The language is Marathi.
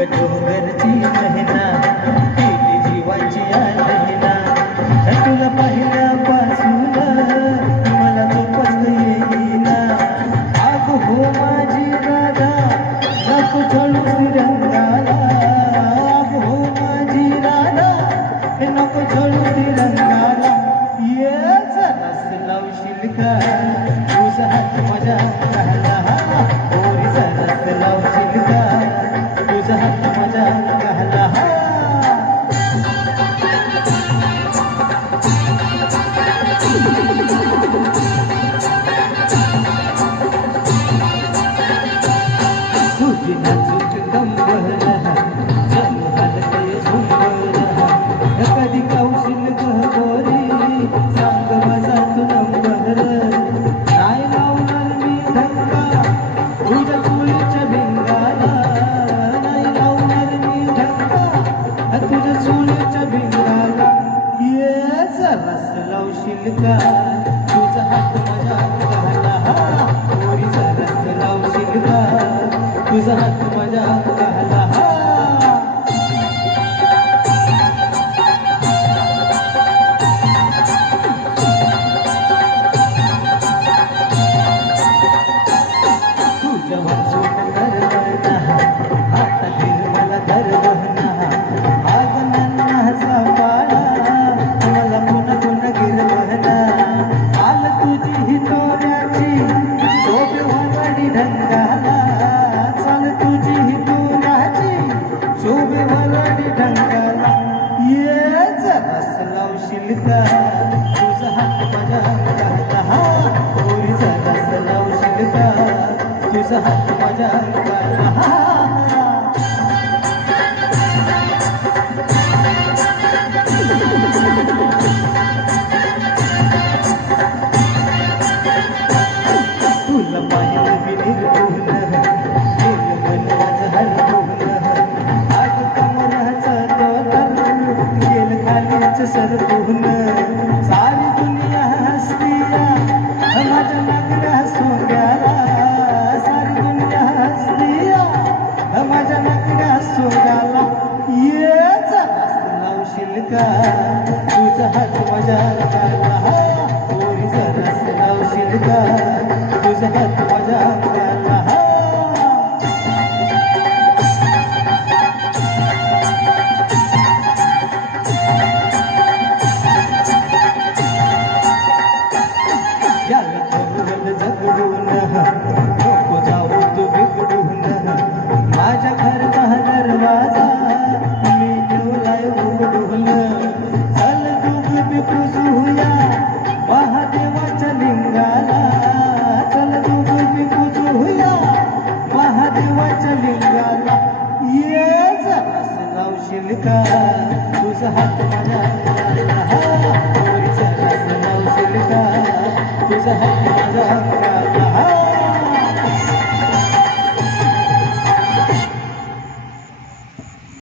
डोंगरची महिना केली जीवाची आलहिना तुला पाहिल्यापासून मला झोपच येईना अग हो माझी राधा नको चढू तिरंगाला अग हो माझी राधा नको चढू तिरंगाला ये जरास लावशील का तुझा हात माझ्या घाला ओरी जरास लावशील का तुझा हात माझ्या घाला तुझी नाजूक कंबर जणू हलतय झुंबर कधी कावशील गं गोरी सांग माझा तू नंबर नाही लावणार मी धक्का तुझ्या चुलीच्या भिंगाला नाही लावणार मी धक्का तुझ्या चुलीच्या भिंगाला ये जरास लावशील का तुझा हात माझ्या घाला ओरी जरास लावशील का तुझा हात माझ्या घाला तुझ्या वाचून करवना हातातील मला धरवना आज नन्हाचा पाळा मला पुन्हा पुन्हा गिरवना आल तुझी ही तोऱ्याची शोभे वाडी ढंगाला चाल तुझी ही तोऱ्याची शोभे वाडी ढंगाला ये जरास लावशील का तुझा हात माझ्या घाला ओरी जरास लावशील का तुझा हात माझ्या घाला तुला पाहिलं मी निर्गुण गेलं मन माझं हरगुण आज कमराचं दोतर गेलं खालीच सरगुण सारी दुनिया हसतीया माझ्या नागऱ्या सोंग्याला सारी दुनिया हसतीया माझ्या नागऱ्या सोंग्याला ये जरास लावशील का तुझा हात माझ्या घाला ओरी जरास लावशील का तुझा हात माझ्या घाला याला जगवलं जगडून नको जाऊ तू बिघडून माझ्या घरचा दरवाजा मी ठेवलाय उघडून चल तू बी पुजूया महादेवाच्या लिंगाला चल तू बी पुजूया महादेवाच्या लिंगाला ये जरास लावशील का तुझा हात माझ्या घाला ओरी जरास लावशील का तुझा हात